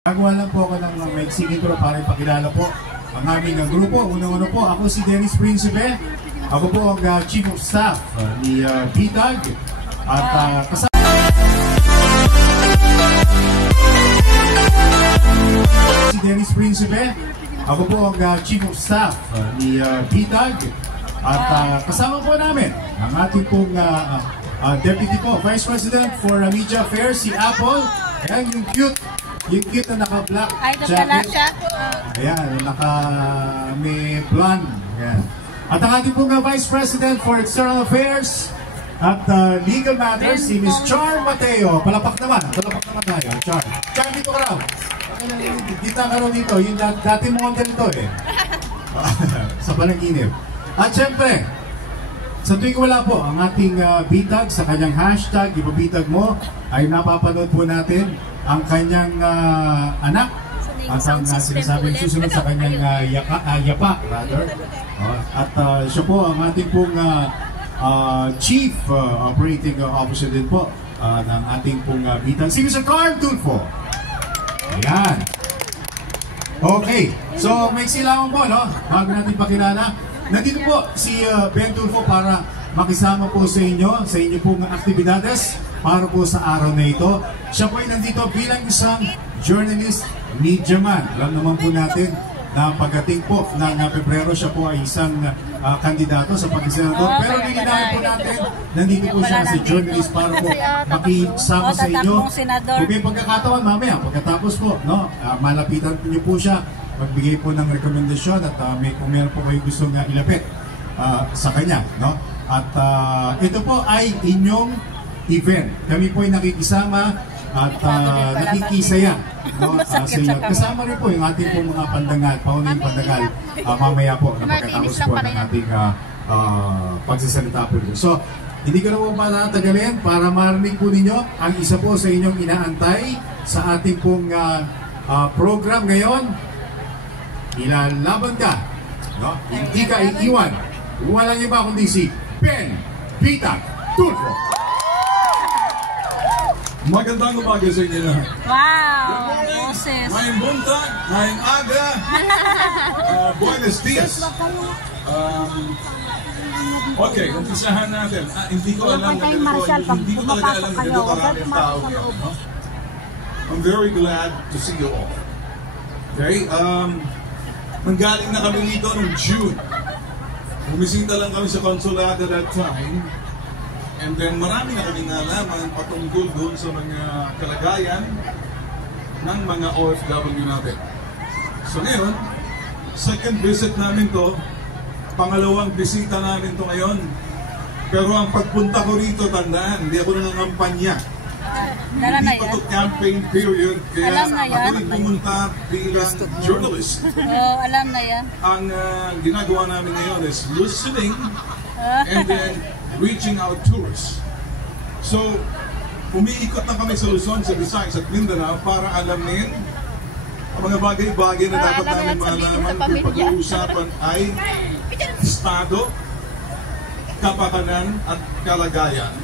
Gagawa lang po ako ng maiksing intro para ipakilala po ang aming grupo. Unang-una po, ako si Dennis Principe. Ako po ang Chief of Staff ni BTAG. At kasama si Dennis Principe. Ako po ang Chief of Staff ni BTAG. At kasama po namin ang ating pong Deputy po, Vice President for Media Affairs, si Apple. Ayan, yung cute na naka-black jacket. Ayan, may blonde. Ayan. At ang ating pong Vice President for External Affairs at Legal Matters, si Ms. Char Mateo. Palapak naman tayo. Char, dito ka raw. Kita ka raw dito. Yung dati model ito eh. Sa Panaginip. At syempre, sa tuwing wala po ang ating BTAG sa kanyang hashtag, ibabitag mo, ay napapanood po natin ang kanyang anak at ang sinasabing susunod sa kanyang yapa rather. At siya po ang ating pong Chief Operating Officer din po ng ating pong BTAG, si Mr. Carl Tulfo. Ayan. Okay, so may silangan po, no? Bago natin pakilala, nandito po si Ben Tulfo para makisama po sa inyo pong aktibidades para po sa araw na ito. Siya po ay nandito bilang isang journalist, media man. Alam naman po natin na pagdating po ng Pebrero, siya po ay isang kandidato sa pagkasenador. Pero nilinahin po natin, nandito po siya si journalist para po makisama sa inyo. Kung may pagkakataon mamaya, pagkatapos po, no, malapitan niyo po siya, magbigay po ng rekomendasyon at kung meron po kayo gustong ilapit sa kanya, no? At ito po ay inyong event. Kami po ay nakikisama at nakikisaya, no, sa inyo. Kasama rin po yung ating po mga pandangal, paunang pandangal mamaya po na pagkatapos po ng ating pagsasalita po rin. So, hindi ko na po patatagalin para marinig po ninyo ang isa po sa inyong inaantay sa ating pong program ngayon. Ilalaban ka, no? Hindi ka iiwan. Walang iba kundi si Ben BTAG Tulfo. Magandang umaga sa inyo lahat. Wow! Boses! Ngayong buntag, ngayong aga, buenos dias. Okay, umpisahan natin. Hindi ko alam na hindi ko talaga alam na ganito karaming tao ngayon, no? I'm very glad to see you all. Okay, nanggaling na kami dito noong June. Bumisita lang kami sa konsulado that time. And then marami na kami nalaman patungkol doon sa mga kalagayan ng mga OFW natin. So ngayon, second visit namin to, pangalawang bisita namin to ngayon. Pero ang pagpunta ko rito, tandaan, hindi ako nangangampanya. Hindi pa ito campaign period, kaya ako rin pumunta bilang journalist. Alam na yan. Ang ginagawa namin ngayon is listening and then reaching out tourists. So, umiikot na kami sa Luzon, sa Visayas at Mindanao para alamin ang mga bagay-bagay na dapat namin malaman kung pag-uusapan ay estado, kapakanan at kalagayan.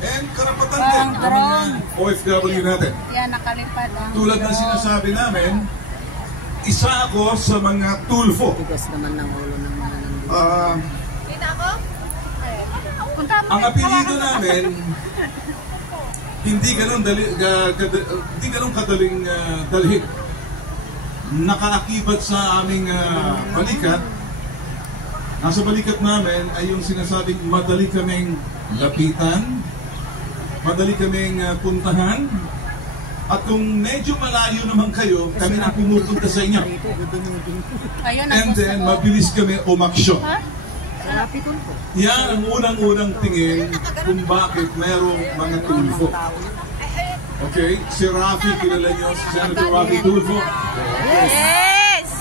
And karapatan din ng mga OFW natin. Yan, nakalipad. Tulad ng sinasabi namin, isa ako sa mga Tulfo. Tigas naman ng ulo ng mga nandito. Ang apelido namin, hindi ganun kadaling dalhin. Nakaakibat sa aming balikat. Nasa balikat namin ay yung sinasabing madali kaming lapitan, madali kaming puntahan, at kung medyo malayo naman kayo, kami na pumupunta sa inyo. And then, mabilis kami umaksyon. Yan ang unang-unang tingin kung bakit mayroong mga Tulfo. Okay? Si Rafi, kilala niyo, si Senator Rafi Tulfo. Yes!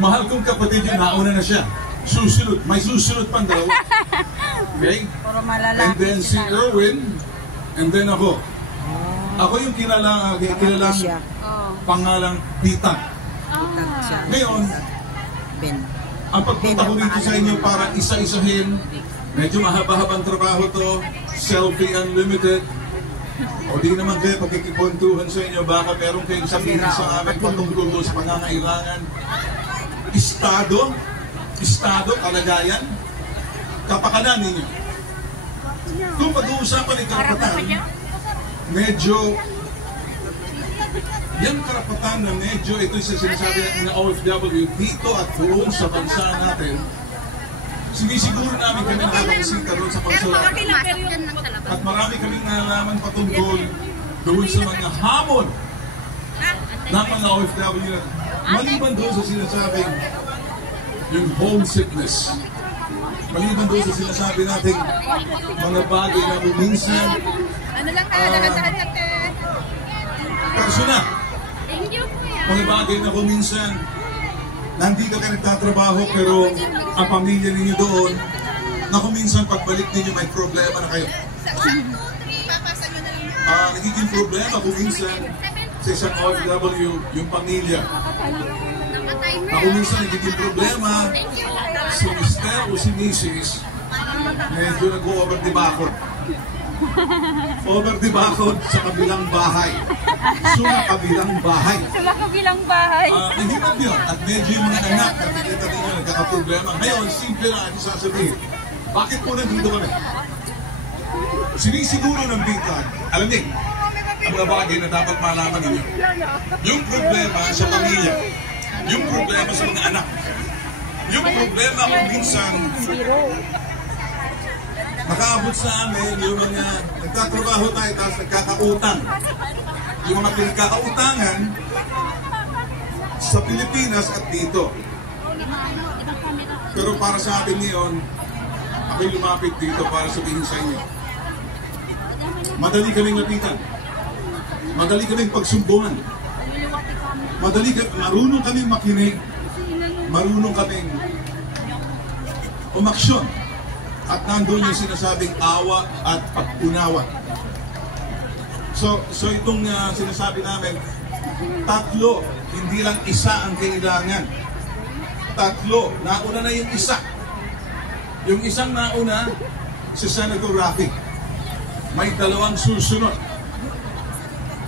Mahal kong kapatid yun, nauna na siya. Susunod, may susunod pang daw. Okay? And then si Erwin, and then ako. Ako yung kilalang pangalang BTAG. Ngayon, ang pagpunta ko dito sa inyo para isa-isahin, medyo mahaba-habang trabaho to, selfie unlimited. O di naman kayo pagkikikwentuhan sa inyo, baka meron kayong sabihin sa amin patungkol doon sa pangangailangan. Estado, kalagayan, kapakanan ninyo. Kung pag-uusapan ng karapatan, medyo, yan karapatan na medyo, ito yung sinasabi ng OFW dito at doon sa bansa natin, sinisiguro namin kami nakakasita doon sa konsulat. At marami kaming nalalaman patungkol doon sa mga hamon ng mga OFW. Maliban doon sa sinasabing yung homesickness. Maliban doon sa sinasabi natin mga bagay na minsan personal. Mga bagay na minsan nandito kayo nagtatrabaho pero ang pamilya ninyo doon na minsan pagbalik ninyo may problema na kayo. Nagiging problema minsan sa isang OFW yung pamilya. Minsan nagiging problema si Mr. o si Mrs. medyo nag-over the bakod. Over the bakod sa kabilang bahay. Kabilang bahay. Kabilang bahay. Nahirap yun. At medyo yung mga anak na pinita ninyo nagkakaproblema. Ngayon, simple lang ang sasabihin. Bakit po nandito kami? Sinisiguro ng bitag, alam niyo, ang mga bagay na dapat malaman ninyo. Yung problema sa pamilya, yung problema sa mga anak, yung problema kung minsan nakaabot sa amin yung mga nagtatrabaho tayo tapos nagkakautang. Yung mga pinagkakautangan sa Pilipinas at dito. Pero para sa atin ngayon, ako'y lumapit dito para sabihin sa inyo. Madali kaming lapitan. Madali kaming pagsumbungan. Marunong kaming makinig. Marunong kaming umaksyon. At nandun yung sinasabing awa at pag-unawa. So itong sinasabi namin, tatlo, hindi lang isa ang kailangan. Tatlo, nauna na yung isa. Yung isang nauna, si Senator Rafi. May dalawang susunod.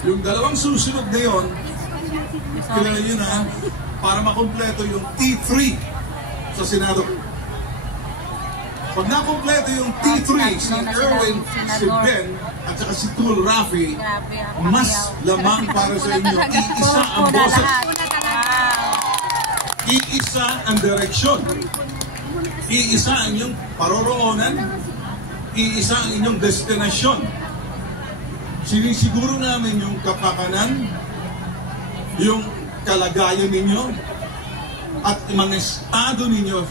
Yung dalawang susunod na yun, kilala nyo na, para makompleto yung T3 sa Senado. Pag nakompleto yung T3, si Erwin, si Ben, at saka si Tul Rafi, mas lamang para sa inyo. Iisa ang boses. Iisa ang direksyon. Iisa ang inyong paroroonan. Iisa ang inyong destinasyon. Sinisiguro namin yung kapakanan, yung kalagayan ninyo, at mga estado ninyo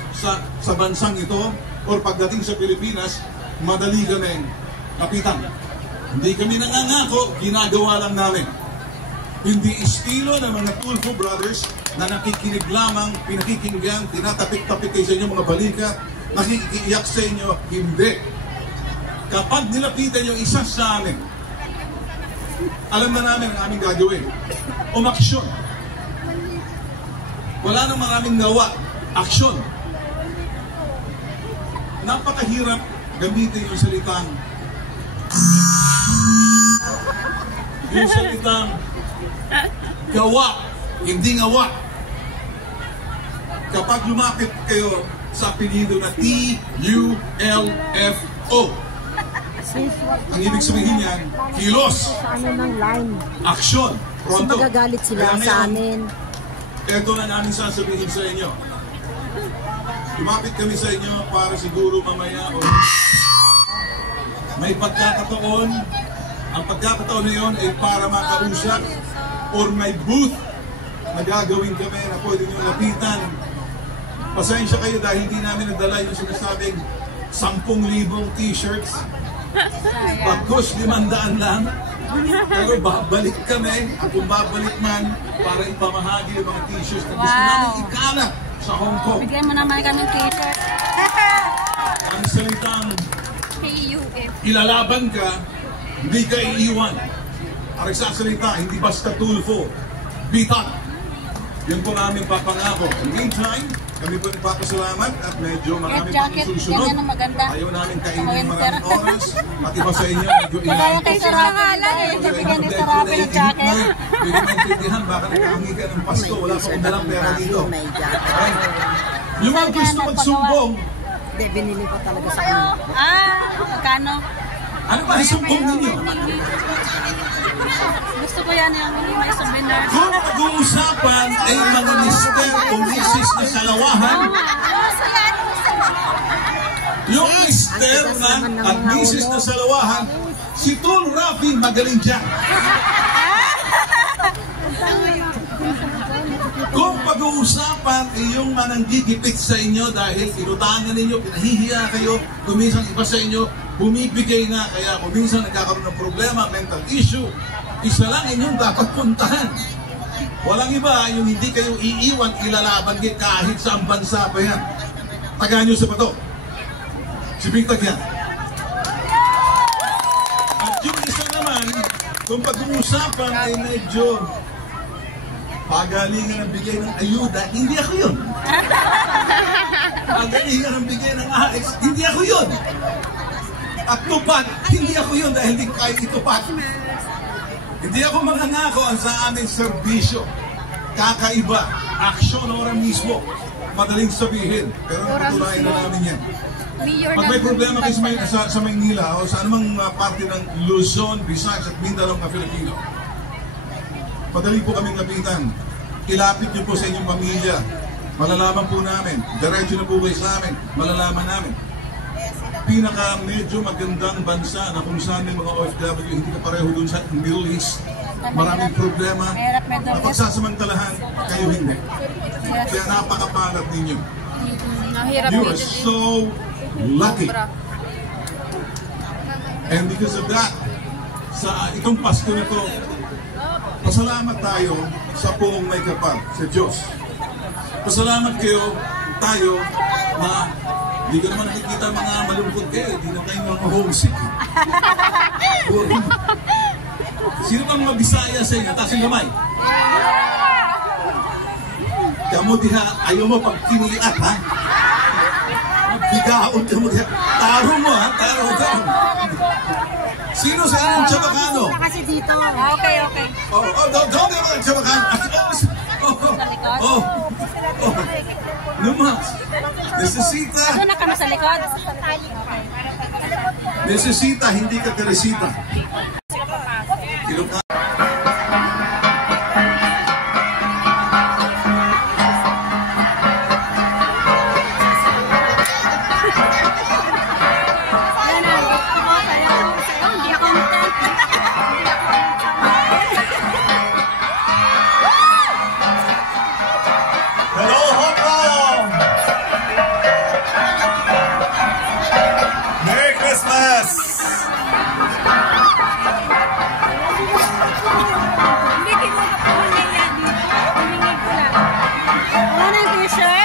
sa bansang ito, o pagdating sa Pilipinas, madali kami lapitan. Hindi kami nangangako, ginagawa lang namin. Hindi estilo ng mga Tulfo Brothers na nakikinig lamang, pinakikinggan, tinatapik-tapik kayo sa inyo mga balikat, nakikiiyak sa inyo, hindi. Kapag nilapitan yung isa sa amin, alam na namin ang aming gagawin. Umaksyon. Wala nang maraming nawa. Aksyon. Napakahirap gamitin yung salitang gawa, hindi ngawa. Kapag lumapit kayo sa apelyido na TULFO, ang ibig sabihin yan, kilos, aksyon, pronto. Kasi magagalit sila sa amin. Ito na namin sasabihin sa inyo. Lumapit kami sa inyo para siguro mamaya o may pagkakataon. Ang pagkakataon na yun ay para makausap or may booth na gagawin kami na pwede nyo lapitan. Pasensya kayo dahil hindi namin nadala yung sinasabing 10,000 t-shirts. Pagkos 500 lang. Pero babalik kami at kung babalik man para ipamahagi yung mga t-shirts na gusto namin ikalat sa Hong Kong. Bigyan mo naman kami ng t-shirt. Ang salitang ilalaban ka, hindi ka iiwan. Ang nagsasalita, hindi basta Tulfo. Bitag. Yun po namin papangako. In the meantime, kami po nagpapasalamat at medyo marami Red jacket, pang susunod. ganyan ang maganda. Ayaw namin kainin Winter. maraming oras. At iba sa inyo, medyo Kaya kay Sarabi lang eh. Bibigyan ni Sarabi ng jacket. Hindi ko maintindihan, baka nagkahangi ka ng Pasko. Wala pa akong dalang pera dito. May jacket. Okay? Yung mga gusto magsumbong, Hindi, binili ko talaga sa kanya. Magkano? ano ba isumbong ninyo? Gusto ko yan yung may souvenir. Kung pag-uusapan ay mga mister o misis na salawahan, yung mister na at misis na salawahan, si Tol Rafi magaling dyan. Kung pag-uusapan ay yung mananggigipit sa inyo dahil inutangan ninyo, pinahihiya kayo, kuminsan iba sa inyo, bumibigay na, kaya kuminsan nagkakaroon ng problema, mental issue, isa lang inyong dapat puntahan. Walang iba, yung hindi kayo iiwan, ilalaban kayo kahit saan bansa pa yan. Tagaan nyo sa bato. Si Bintag yan. At yung isa naman, kung pag-uusapan ay medyo pagalingan ng bigay ng ayuda, hindi ako yun. Pagalingan ng bigay ng AX, hindi ako yun. At tupad, hindi ako yun dahil hindi kahit itupad. Hindi ako manangako ang sa aming serbisyo. Kakaiba, aksyon ora mismo. Madaling sabihin, pero napatunayan na namin yan. Pag may problema kayo sa Maynila o sa anumang parte ng Luzon, Visayas at Mindanao na Filipino, madali po kaming lapitan. Ilapit niyo po sa inyong pamilya. Malalaman po namin. Diretso na po kayo sa amin. Malalaman namin. Pinaka medyo magandang bansa na kung saan may mga OFW, hindi ka pareho dun sa Middle East. Maraming problema. Na pagsasamantalahan, kayo hindi. Kaya napakapalat ninyo. You are so lucky. And because of that, sa itong Pasko na to, pasalamat tayo sa buong may kapal, sa Diyos. Pasalamat tayo na hindi ko naman nakikita mga malungkot kayo, hindi na kayo mga homesick. Sino bang mabisaya sa inyo? Taas yung gamay. Kamu diha, ayaw mo pag kiniat, ha? Bigaon ka mo diha. Taro mo, ha? Taro. Sino sa inyong Chabacano? Kasi dito. Okay. Doon yung mga Chabacano. Numas. Necesita. Doon na kami sa likod. Necesita, hindi ka Teresita. Ilocano. Hello, Hong Kong! Merry Christmas! Hindi kinuha po niya yan. Humingi ko lang. Wala na yung t-shirt?